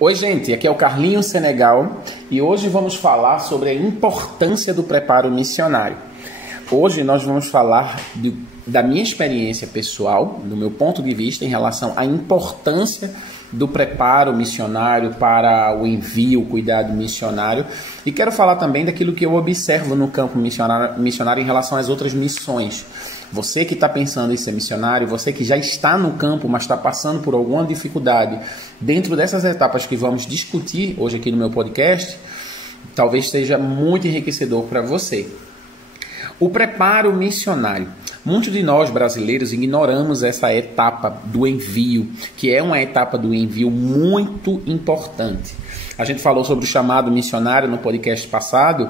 Oi gente, aqui é o Carlinhos Senegal e hoje vamos falar sobre a importância do preparo missionário. Hoje nós vamos falar da minha experiência pessoal, do meu ponto de vista em relação à importância do preparo missionário para o envio, o cuidado missionário, e quero falar também daquilo que eu observo no campo missionário em relação às outras missões. Você que está pensando em ser missionário, você que já está no campo, mas está passando por alguma dificuldade dentro dessas etapas que vamos discutir hoje aqui no meu podcast, talvez seja muito enriquecedor para você. O preparo missionário. Muitos de nós brasileiros ignoramos essa etapa do envio, que é uma etapa do envio muito importante. A gente falou sobre o chamado missionário no podcast passado,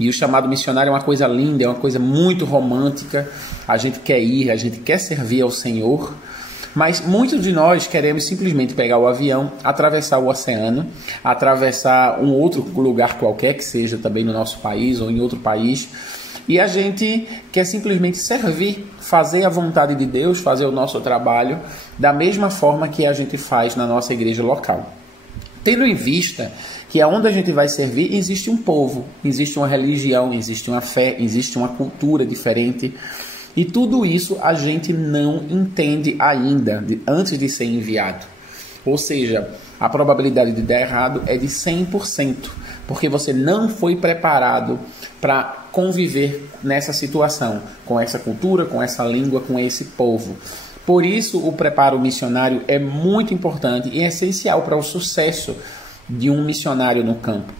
e o chamado missionário é uma coisa linda, é uma coisa muito romântica. A gente quer ir, a gente quer servir ao Senhor, mas muitos de nós queremos simplesmente pegar o avião, atravessar o oceano, atravessar um outro lugar qualquer que seja também no nosso país ou em outro país, e a gente quer simplesmente servir, fazer a vontade de Deus, fazer o nosso trabalho da mesma forma que a gente faz na nossa igreja local. Tendo em vista que aonde a gente vai servir existe um povo, existe uma religião, existe uma fé, existe uma cultura diferente. E tudo isso a gente não entende ainda, antes de ser enviado. Ou seja, a probabilidade de dar errado é de 100%, porque você não foi preparado para conviver nessa situação, com essa cultura, com essa língua, com esse povo. Por isso, o preparo missionário é muito importante e é essencial para o sucesso de um missionário no campo.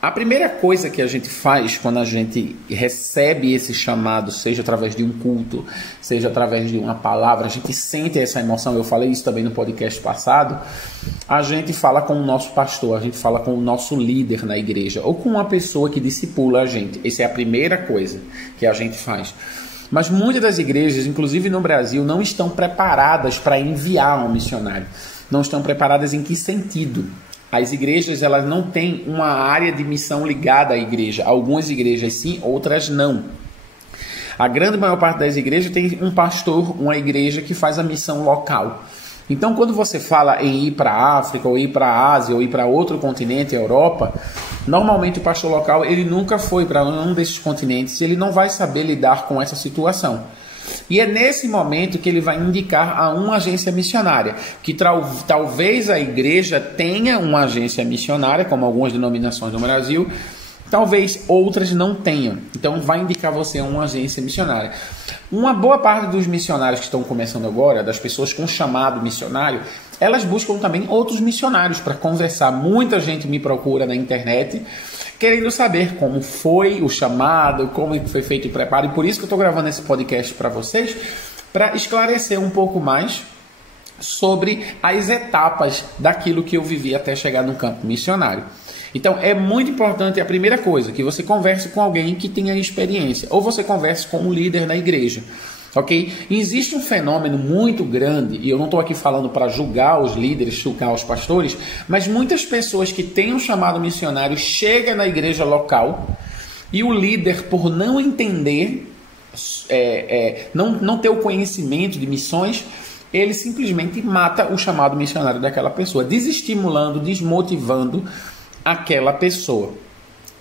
A primeira coisa que a gente faz quando a gente recebe esse chamado, seja através de um culto, seja através de uma palavra, a gente sente essa emoção, eu falei isso também no podcast passado, a gente fala com o nosso pastor, a gente fala com o nosso líder na igreja, ou com uma pessoa que discipula a gente. Essa é a primeira coisa que a gente faz. Mas muitas das igrejas, inclusive no Brasil, não estão preparadas para enviar um missionário. Não estão preparadas em que sentido? As igrejas, elas não têm uma área de missão ligada à igreja. Algumas igrejas sim, outras não. A grande maior parte das igrejas tem um pastor, uma igreja que faz a missão local. Então, quando você fala em ir para a África, ou ir para a Ásia, ou ir para outro continente, a Europa, normalmente o pastor local, ele nunca foi para um desses continentes e ele não vai saber lidar com essa situação. E é nesse momento que ele vai indicar a uma agência missionária, que talvez a igreja tenha uma agência missionária, como algumas denominações no Brasil, talvez outras não tenham. Então vai indicar você a uma agência missionária. Uma boa parte dos missionários que estão começando agora, das pessoas com chamado missionário, elas buscam também outros missionários para conversar. Muita gente me procura na internet querendo saber como foi o chamado, como foi feito o preparo. E por isso que eu estou gravando esse podcast para vocês, para esclarecer um pouco mais sobre as etapas daquilo que eu vivi até chegar no campo missionário. Então é muito importante, a primeira coisa, que você converse com alguém que tenha experiência, ou você converse com um líder na igreja. Ok? Existe um fenômeno muito grande, e eu não estou aqui falando para julgar os líderes, julgar os pastores, mas muitas pessoas que têm um chamado missionário chegam na igreja local e o líder, por não entender, não ter o conhecimento de missões, ele simplesmente mata o chamado missionário daquela pessoa, desestimulando, desmotivando aquela pessoa.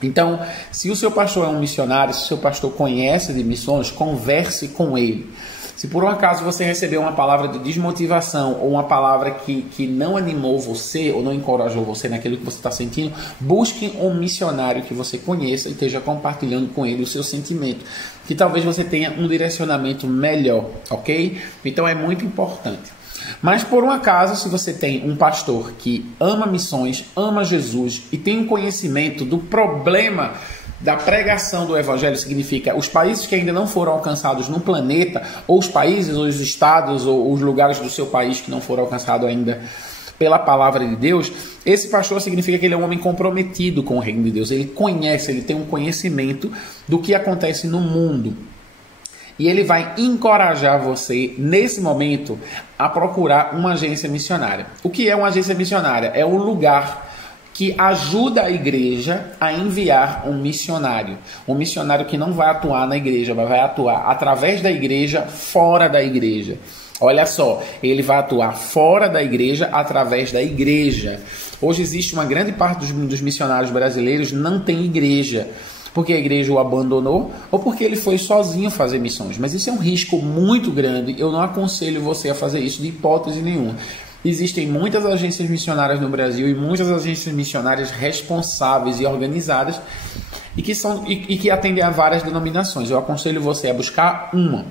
Então, se o seu pastor é um missionário, se o seu pastor conhece de missões, converse com ele. Se por um acaso você recebeu uma palavra de desmotivação ou uma palavra que não animou você ou não encorajou você naquilo que você está sentindo, busque um missionário que você conheça e esteja compartilhando com ele o seu sentimento, que talvez você tenha um direcionamento melhor, ok? Então é muito importante. Mas por um acaso, se você tem um pastor que ama missões, ama Jesus e tem um conhecimento do problema da pregação do evangelho, significa os países que ainda não foram alcançados no planeta, ou os países, ou os estados, ou os lugares do seu país que não foram alcançados ainda pela palavra de Deus, esse pastor significa que ele é um homem comprometido com o reino de Deus. Ele conhece, ele tem um conhecimento do que acontece no mundo. E ele vai encorajar você, nesse momento, a procurar uma agência missionária. O que é uma agência missionária? É um lugar que ajuda a igreja a enviar um missionário. Um missionário que não vai atuar na igreja, mas vai atuar através da igreja, fora da igreja. Olha só, ele vai atuar fora da igreja, através da igreja. Hoje existe uma grande parte dos missionários brasileiros não tem igreja, porque a igreja o abandonou ou porque ele foi sozinho fazer missões. Mas isso é um risco muito grande, eu não aconselho você a fazer isso de hipótese nenhuma. Existem muitas agências missionárias no Brasil e muitas agências missionárias responsáveis e organizadas e que atendem a várias denominações. Eu aconselho você a buscar uma.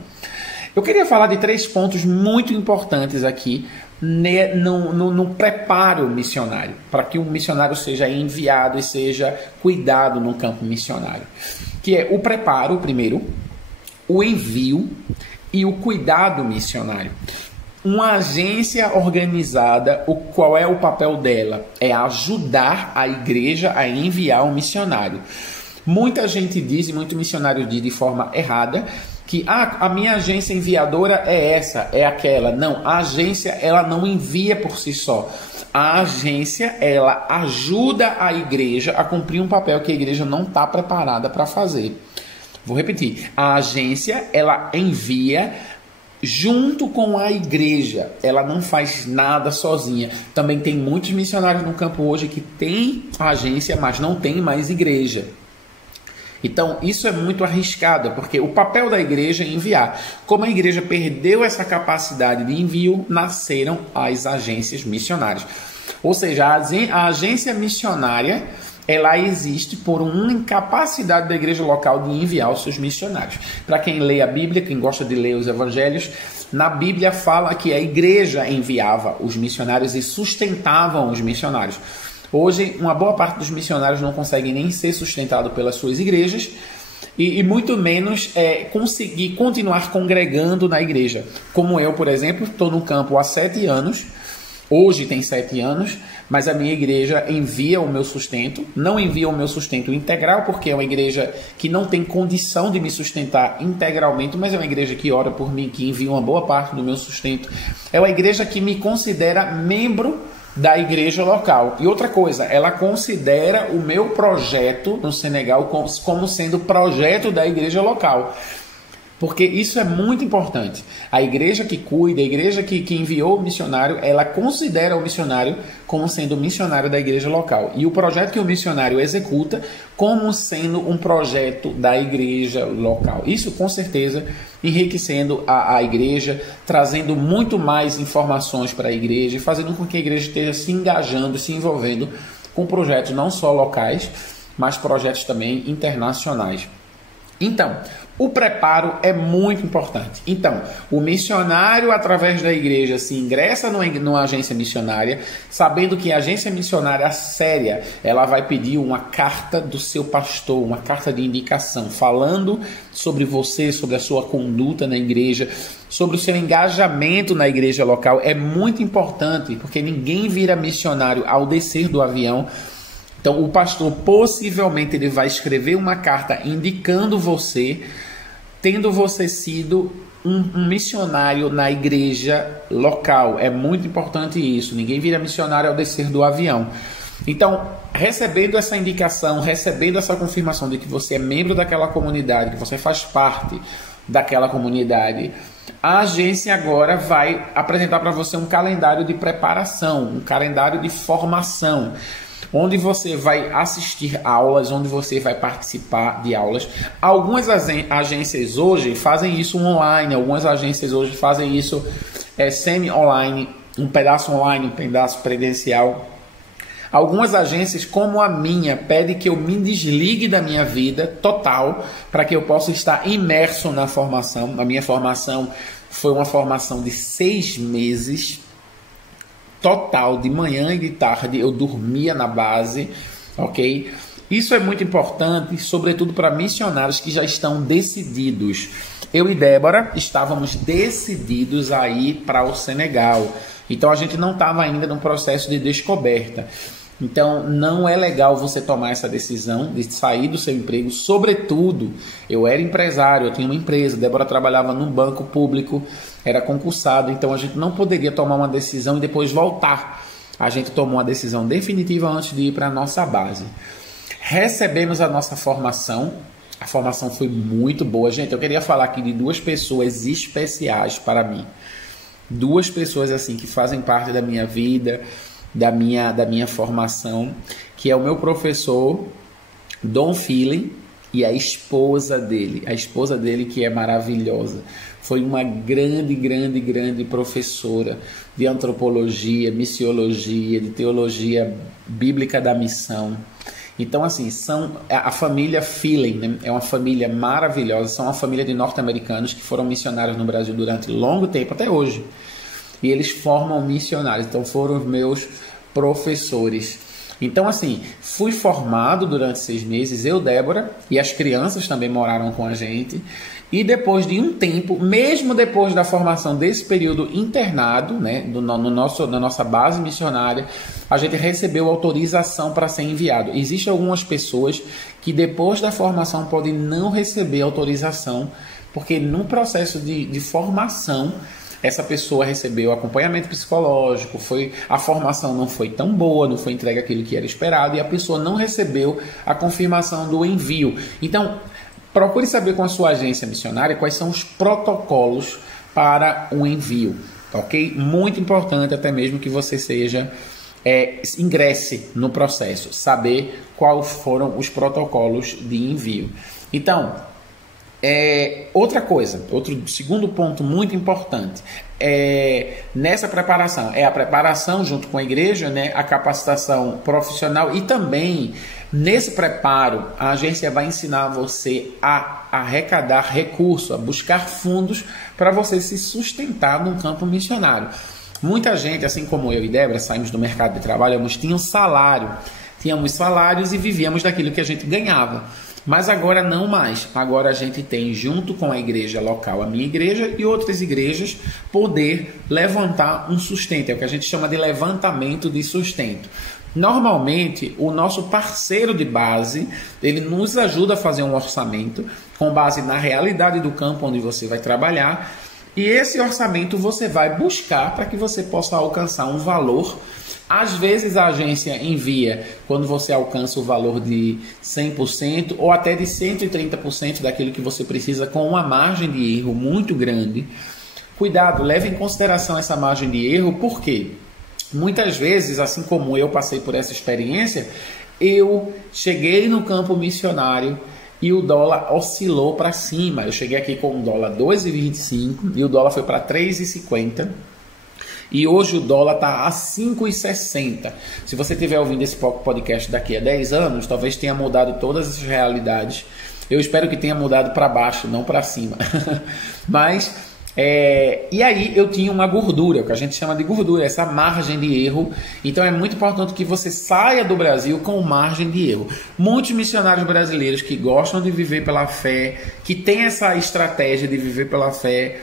Eu queria falar de 3 pontos muito importantes aqui no preparo missionário, para que o missionário seja enviado e seja cuidado no campo missionário, que é o preparo, primeiro, o envio e o cuidado missionário. Uma agência organizada, qual é o papel dela? É ajudar a igreja a enviar um missionário. Muita gente diz, e muito missionário diz de forma errada, que a minha agência enviadora é essa, é aquela. Não, a agência ela não envia por si só. A agência ela ajuda a igreja a cumprir um papel que a igreja não está preparada para fazer. Vou repetir, a agência ela envia junto com a igreja, ela não faz nada sozinha. Também tem muitos missionários no campo hoje que tem agência, mas não tem mais igreja. Então, isso é muito arriscado, porque o papel da igreja é enviar. Como a igreja perdeu essa capacidade de envio, nasceram as agências missionárias. Ou seja, a agência missionária, ela existe por uma incapacidade da igreja local de enviar os seus missionários. Para quem lê a Bíblia, quem gosta de ler os evangelhos, na Bíblia fala que a igreja enviava os missionários e sustentavam os missionários. Hoje, uma boa parte dos missionários não conseguem nem ser sustentado pelas suas igrejas e muito menos conseguir continuar congregando na igreja. Como eu, por exemplo, estou no campo há 7 anos, hoje tem 7 anos, mas a minha igreja envia o meu sustento, não envia o meu sustento integral, porque é uma igreja que não tem condição de me sustentar integralmente, mas é uma igreja que ora por mim, que envia uma boa parte do meu sustento. É uma igreja que me considera membro da igreja local. E outra coisa, ela considera o meu projeto no Senegal como sendo projeto da igreja local. Porque isso é muito importante. A igreja que cuida, a igreja que enviou o missionário, ela considera o missionário como sendo missionário da igreja local. E o projeto que o missionário executa como sendo um projeto da igreja local. Isso, com certeza, enriquecendo a igreja, trazendo muito mais informações para a igreja e fazendo com que a igreja esteja se engajando, se envolvendo com projetos não só locais, mas projetos também internacionais. Então, o preparo é muito importante. Então, o missionário, através da igreja, se ingressa numa agência missionária, sabendo que a agência missionária séria, ela vai pedir uma carta do seu pastor, uma carta de indicação, falando sobre você, sobre a sua conduta na igreja, sobre o seu engajamento na igreja local. É muito importante, porque ninguém vira missionário ao descer do avião. Então, o pastor possivelmente ele vai escrever uma carta indicando você, tendo você sido um missionário na igreja local. É muito importante isso. Ninguém vira missionário ao descer do avião. Então, recebendo essa indicação, recebendo essa confirmação de que você é membro daquela comunidade, que você faz parte daquela comunidade, a agência agora vai apresentar para você um calendário de preparação, um calendário de formação, onde você vai assistir aulas, onde você vai participar de aulas. Algumas agências hoje fazem isso online, algumas agências hoje fazem isso semi-online, um pedaço online, um pedaço presencial. Algumas agências, como a minha, pedem que eu me desligue da minha vida total para que eu possa estar imerso na formação. A minha formação foi uma formação de 6 meses, total, de manhã e de tarde, eu dormia na base, ok? Isso é muito importante, sobretudo para missionários que já estão decididos. Eu e Débora estávamos decididos a ir para o Senegal, então a gente não estava ainda num processo de descoberta. Então não é legal você tomar essa decisão de sair do seu emprego, sobretudo, eu era empresário, eu tinha uma empresa, Débora trabalhava num banco público, era concursado, então a gente não poderia tomar uma decisão e depois voltar. A gente tomou uma decisão definitiva antes de ir para a nossa base. Recebemos a nossa formação, a formação foi muito boa. Gente, eu queria falar aqui de 2 pessoas especiais para mim. duas pessoas assim que fazem parte da minha vida, da minha formação, que é o meu professor Don Feeling e a esposa dele que é maravilhosa. Foi uma grande professora de antropologia, missiologia, de teologia bíblica da missão. Então, assim, a família Feeling, né? É uma família maravilhosa, são uma família de norte-americanos que foram missionários no Brasil durante longo tempo, até hoje. E eles formam missionários, então foram os meus professores. Então, assim, fui formado durante 6 meses, eu, Débora, e as crianças também moraram com a gente. E depois de um tempo, mesmo depois da formação desse período internado, né, na nossa base missionária, a gente recebeu autorização para ser enviado. Existem algumas pessoas que depois da formação podem não receber autorização, porque no processo de formação, essa pessoa recebeu acompanhamento psicológico, a formação não foi tão boa, não foi entregue aquilo que era esperado, e a pessoa não recebeu a confirmação do envio. Então, procure saber com a sua agência missionária quais são os protocolos para o envio, ok? Muito importante até mesmo que você ingresse no processo, saber quais foram os protocolos de envio. Então, outra coisa, outro segundo ponto muito importante nessa preparação, é a preparação junto com a igreja, né, a capacitação profissional, e também nesse preparo a agência vai ensinar você a arrecadar recursos, a buscar fundos para você se sustentar no campo missionário. Muita gente, assim como eu e Débora, saímos do mercado de trabalho, tínhamos salários e vivíamos daquilo que a gente ganhava. Mas agora não mais. Agora a gente tem, junto com a igreja local, a minha igreja e outras igrejas, poder levantar um sustento. É o que a gente chama de levantamento de sustento. Normalmente, o nosso parceiro de base, ele nos ajuda a fazer um orçamento com base na realidade do campo onde você vai trabalhar. E esse orçamento você vai buscar para que você possa alcançar um valor. Às vezes a agência envia quando você alcança o valor de 100% ou até de 130% daquilo que você precisa, com uma margem de erro muito grande. Cuidado, leve em consideração essa margem de erro, porque muitas vezes, assim como eu passei por essa experiência, eu cheguei no campo missionário e o dólar oscilou para cima. Eu cheguei aqui com o dólar 2,25 e o dólar foi para 3,50. E hoje o dólar está a 5,60. Se você estiver ouvindo esse podcast daqui a 10 anos, talvez tenha mudado todas as realidades. Eu espero que tenha mudado para baixo, não para cima. Mas, e aí eu tinha uma gordura, o que a gente chama de gordura, essa margem de erro. Então é muito importante que você saia do Brasil com margem de erro. Muitos missionários brasileiros que gostam de viver pela fé, que têm essa estratégia de viver pela fé.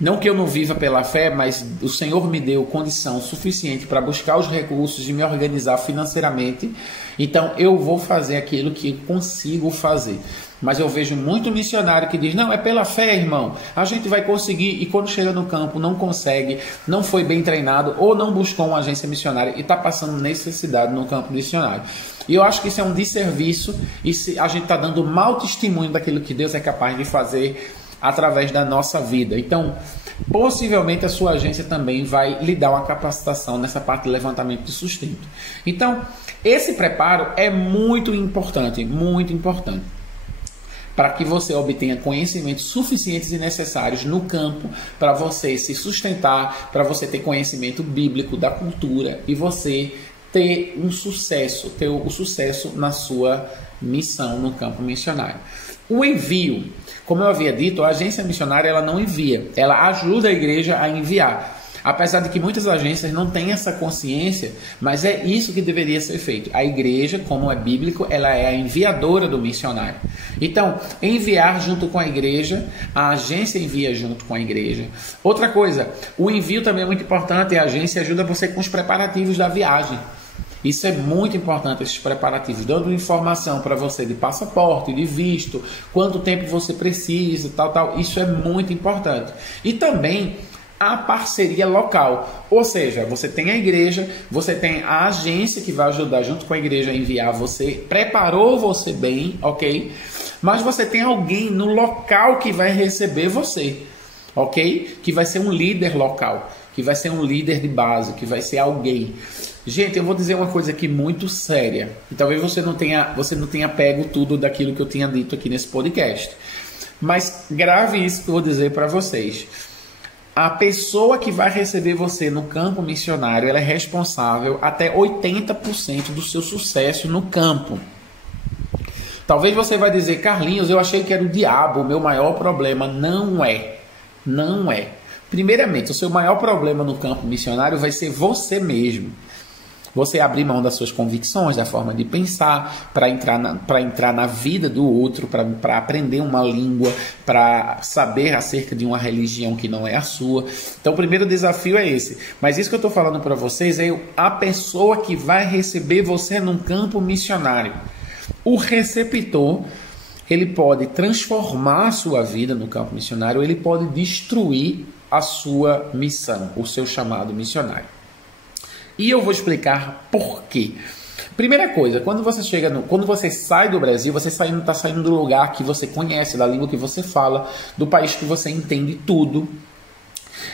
Não que eu não viva pela fé, mas o Senhor me deu condição suficiente para buscar os recursos e me organizar financeiramente. Então eu vou fazer aquilo que consigo fazer. Mas eu vejo muito missionário que diz, não, é pela fé, irmão, a gente vai conseguir, e quando chega no campo não consegue, não foi bem treinado ou não buscou uma agência missionária e está passando necessidade no campo missionário. E eu acho que isso é um desserviço, e a gente está dando mau testemunho daquilo que Deus é capaz de fazer através da nossa vida. Então, possivelmente a sua agência também vai lhe dar uma capacitação nessa parte de levantamento de sustento. Então, esse preparo é muito importante para que você obtenha conhecimentos suficientes e necessários no campo para você se sustentar, para você ter conhecimento bíblico da cultura e você ter o sucesso na sua missão no campo missionário. O envio, como eu havia dito, a agência missionária ela não envia, ela ajuda a igreja a enviar. Apesar de que muitas agências não têm essa consciência, mas é isso que deveria ser feito. A igreja, como é bíblico, ela é a enviadora do missionário. Então, enviar junto com a igreja, a agência envia junto com a igreja. Outra coisa, o envio também é muito importante, a agência ajuda você com os preparativos da viagem. Isso é muito importante, esses preparativos, dando informação para você de passaporte, de visto, quanto tempo você precisa, tal. Isso é muito importante. E também a parceria local, ou seja, você tem a igreja, você tem a agência que vai ajudar junto com a igreja a enviar você, preparou você bem, ok? Mas você tem alguém no local que vai receber você, ok? Que vai ser um líder local, que vai ser um líder de base, que vai ser alguém. Gente, eu vou dizer uma coisa aqui muito séria, e talvez você não tenha pego tudo daquilo que eu tinha dito aqui nesse podcast. Mas grave isso que eu vou dizer para vocês. A pessoa que vai receber você no campo missionário, ela é responsável até 80% do seu sucesso no campo. Talvez você vai dizer, Carlinhos, eu achei que era o diabo o meu maior problema. Não é. Não é. Primeiramente, o seu maior problema no campo missionário vai ser você mesmo. Você abrir mão das suas convicções, da forma de pensar, para entrar na vida do outro, para aprender uma língua, para saber acerca de uma religião que não é a sua. Então, o primeiro desafio é esse. Mas isso que eu estou falando para vocês é a pessoa que vai receber você num campo missionário. O receptor, ele pode transformar a sua vida no campo missionário, ele pode destruir a sua missão, o seu chamado missionário. E eu vou explicar por quê. Primeira coisa, quando você sai do Brasil, você está saindo do lugar que você conhece, da língua que você fala, do país que você entende tudo.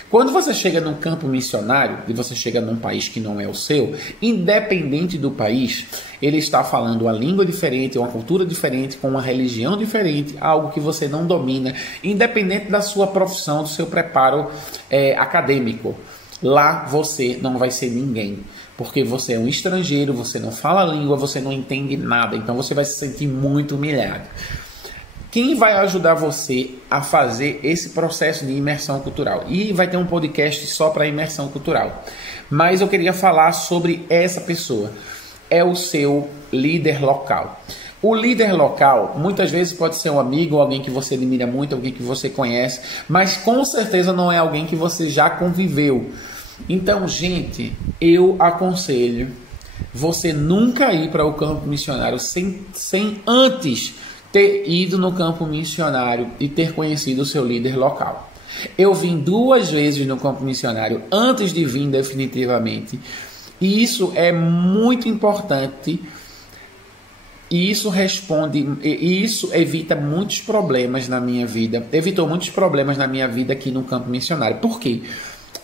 Quando você chega num campo missionário e você chega num país que não é o seu, independente do país, ele está falando uma língua diferente, uma cultura diferente, com uma religião diferente, algo que você não domina, independente da sua profissão, do seu preparo acadêmico. Lá você não vai ser ninguém, porque você é um estrangeiro, você não fala a língua, você não entende nada, então você vai se sentir muito humilhado. Quem vai ajudar você a fazer esse processo de imersão cultural? E vai ter um podcast só para imersão cultural. Mas eu queria falar sobre essa pessoa. É o seu líder local. O líder local, muitas vezes pode ser um amigo, alguém que você admira muito, alguém que você conhece, mas com certeza não é alguém que você já conviveu. Então, gente, eu aconselho você nunca ir para o campo missionário sem antes ter ido no campo missionário e ter conhecido o seu líder local. Eu vim 2 vezes no campo missionário antes de vir definitivamente, e isso é muito importante. E isso evita muitos problemas na minha vida. Evitou muitos problemas na minha vida aqui no campo missionário. Por quê?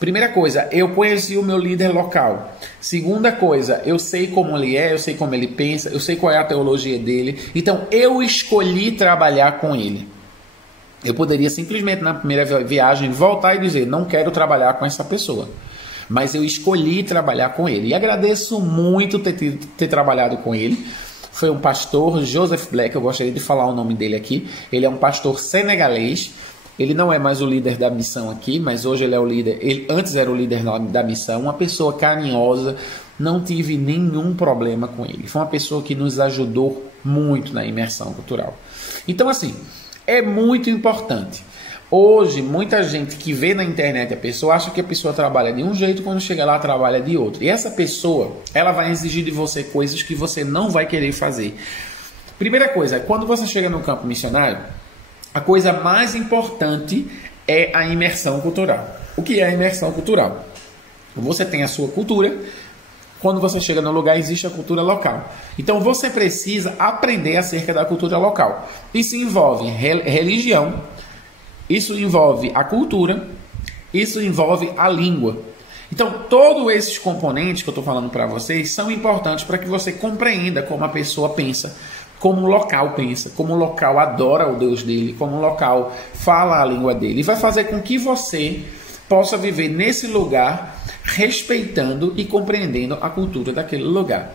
Primeira coisa, eu conheci o meu líder local. Segunda coisa, eu sei como ele é, eu sei como ele pensa, eu sei qual é a teologia dele. Então, eu escolhi trabalhar com ele. Eu poderia simplesmente, na primeira viagem, voltar e dizer, não quero trabalhar com essa pessoa. Mas eu escolhi trabalhar com ele. E agradeço muito ter trabalhado com ele. Foi um pastor, Joseph Black, eu gostaria de falar o nome dele aqui. Ele é um pastor senegalês. Ele não é mais o líder da missão aqui, mas hoje ele é o líder. Ele antes era o líder da missão. Uma pessoa carinhosa, não tive nenhum problema com ele. Foi uma pessoa que nos ajudou muito na imersão cultural. Então, assim, é muito importante. Hoje, muita gente que vê na internet a pessoa acha que a pessoa trabalha de um jeito, quando chega lá trabalha de outro. E essa pessoa, ela vai exigir de você coisas que você não vai querer fazer. Primeira coisa, quando você chega no campo missionário, a coisa mais importante é a imersão cultural. O que é a imersão cultural? Você tem a sua cultura. Quando você chega no lugar, existe a cultura local. Então, você precisa aprender acerca da cultura local. Isso envolve religião, isso envolve a cultura, isso envolve a língua. Então, todos esses componentes que eu estou falando para vocês são importantes para que você compreenda como a pessoa pensa, como o local pensa, como o local adora o Deus dele, como o local fala a língua dele. E vai fazer com que você possa viver nesse lugar respeitando e compreendendo a cultura daquele lugar.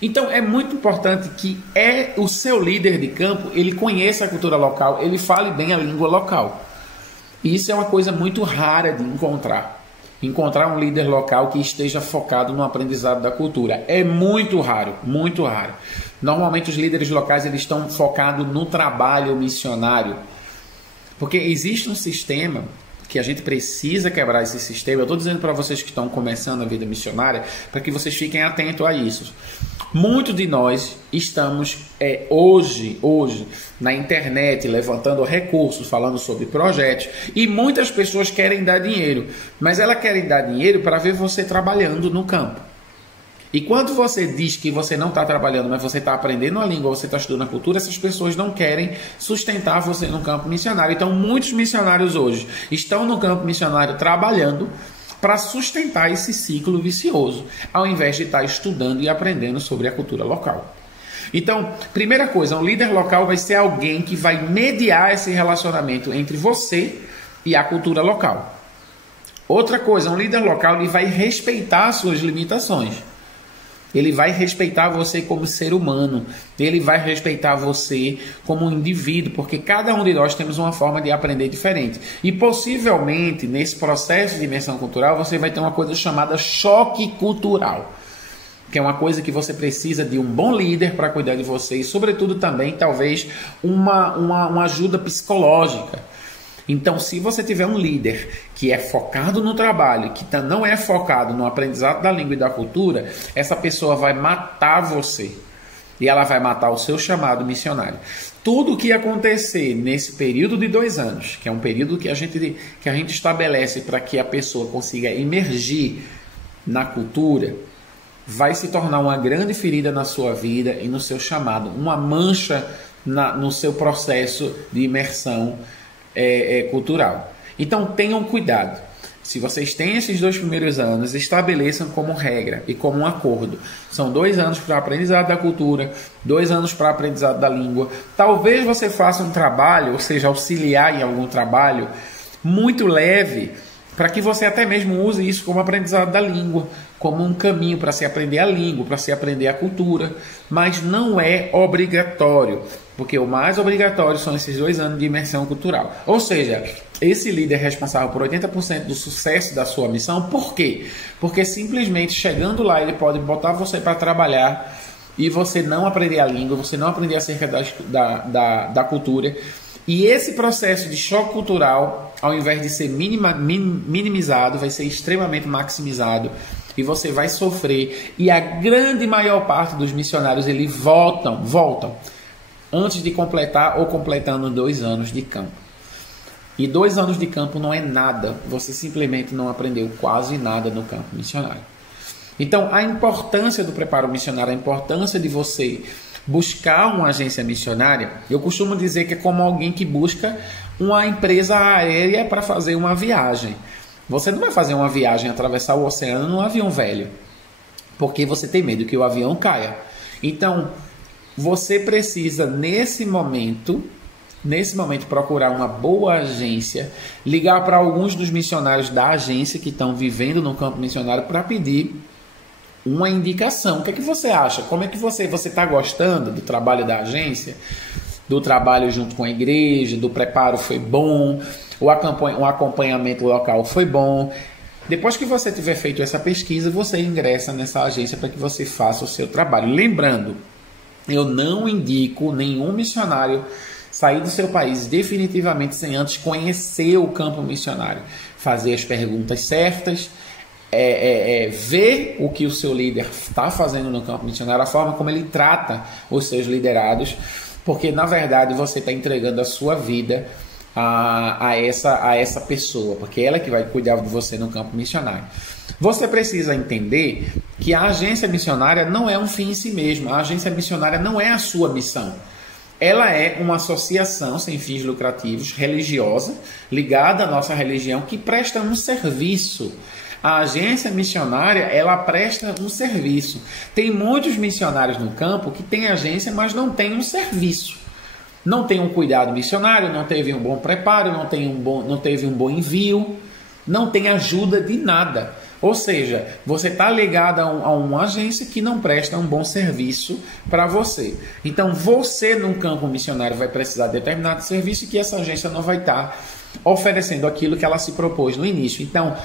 Então, é muito importante que o seu líder de campo, ele conheça a cultura local, ele fale bem a língua local. E isso é uma coisa muito rara de encontrar. Encontrar um líder local que esteja focado no aprendizado da cultura. É muito raro, muito raro. Normalmente os líderes locais eles estão focados no trabalho missionário. Porque existe um sistema que a gente precisa quebrar esse sistema. Eu estou dizendo para vocês que estão começando a vida missionária, para que vocês fiquem atentos a isso. Muitos de nós estamos hoje na internet levantando recursos, falando sobre projetos, e muitas pessoas querem dar dinheiro, mas elas querem dar dinheiro para ver você trabalhando no campo. E quando você diz que você não está trabalhando, mas você está aprendendo a língua, você está estudando a cultura, essas pessoas não querem sustentar você no campo missionário. Então, muitos missionários hoje estão no campo missionário trabalhando, para sustentar esse ciclo vicioso, ao invés de estar estudando e aprendendo sobre a cultura local. Então, primeira coisa, um líder local vai ser alguém que vai mediar esse relacionamento entre você e a cultura local. Outra coisa, um líder local ele vai respeitar as suas limitações. Ele vai respeitar você como ser humano. Ele vai respeitar você como um indivíduo, porque cada um de nós temos uma forma de aprender diferente. E possivelmente, nesse processo de imersão cultural, você vai ter uma coisa chamada choque cultural, que é uma coisa que você precisa de um bom líder para cuidar de você e, sobretudo, também, talvez, uma ajuda psicológica. Então, se você tiver um líder que é focado no trabalho, que não é focado no aprendizado da língua e da cultura, essa pessoa vai matar você. E ela vai matar o seu chamado missionário. Tudo o que acontecer nesse período de 2 anos, que é um período que a gente estabelece para que a pessoa consiga emergir na cultura, vai se tornar uma grande ferida na sua vida e no seu chamado, uma mancha no seu processo de imersão cultural. Então tenham cuidado. Se vocês têm esses 2 primeiros anos, estabeleçam como regra e como um acordo. São 2 anos para aprendizado da cultura, 2 anos para aprendizado da língua. Talvez você faça um trabalho, ou seja, auxiliar em algum trabalho muito leve, para que você até mesmo use isso como aprendizado da língua, como um caminho para se aprender a língua, para se aprender a cultura, mas não é obrigatório, porque o mais obrigatório são esses 2 anos de imersão cultural. Ou seja, esse líder é responsável por 80% do sucesso da sua missão. Por quê? Porque simplesmente chegando lá ele pode botar você para trabalhar e você não aprender a língua, você não aprender acerca da cultura. E esse processo de choque cultural, ao invés de ser minimizado, vai ser extremamente maximizado. E você vai sofrer. E a grande maior parte dos missionários, eles voltam antes de completar ou completando 2 anos de campo. E 2 anos de campo não é nada. Você simplesmente não aprendeu quase nada no campo missionário. Então, a importância do preparo missionário, a importância de você buscar uma agência missionária, eu costumo dizer que é como alguém que busca uma empresa aérea para fazer uma viagem. Você não vai fazer uma viagem, atravessar o oceano num avião velho, porque você tem medo que o avião caia. Então, você precisa, nesse momento, procurar uma boa agência, ligar para alguns dos missionários da agência que estão vivendo no campo missionário para pedir uma indicação. O que é que você acha? Como é que você está gostando do trabalho da agência? Do trabalho junto com a igreja, do preparo foi bom, o acompanhamento local foi bom. Depois que você tiver feito essa pesquisa, você ingressa nessa agência para que você faça o seu trabalho. Lembrando, eu não indico nenhum missionário sair do seu país definitivamente sem antes conhecer o campo missionário, fazer as perguntas certas, ver o que o seu líder está fazendo no campo missionário, a forma como ele trata os seus liderados, porque na verdade você está entregando a sua vida a essa pessoa, porque ela é que vai cuidar de você no campo missionário. Você precisa entender que a agência missionária não é um fim em si mesma. A agência missionária não é a sua missão. Ela é uma associação sem fins lucrativos, religiosa, ligada à nossa religião, que presta um serviço. A agência missionária, ela presta um serviço. Tem muitos missionários no campo que têm agência, mas não têm um serviço. Não tem um cuidado missionário, não teve um bom preparo, não teve um bom envio, não tem ajuda de nada. Ou seja, você está ligado a uma agência que não presta um bom serviço para você. Então, você no campo missionário vai precisar de determinado serviço que essa agência não vai estar oferecendo aquilo que ela se propôs no início. Então,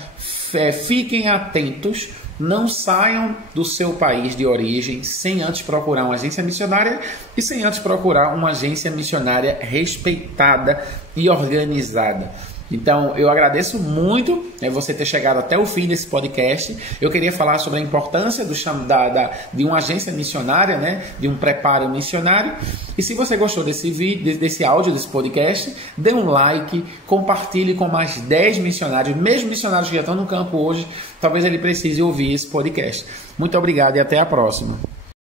fiquem atentos, não saiam do seu país de origem sem antes procurar uma agência missionária e sem antes procurar uma agência missionária respeitada e organizada. Então, eu agradeço muito você ter chegado até o fim desse podcast. Eu queria falar sobre a importância de uma agência missionária, de um preparo missionário. E se você gostou desse vídeo, desse áudio, desse podcast, dê um like, compartilhe com mais 10 missionários, mesmo missionários que já estão no campo hoje, talvez ele precise ouvir esse podcast. Muito obrigado e até a próxima.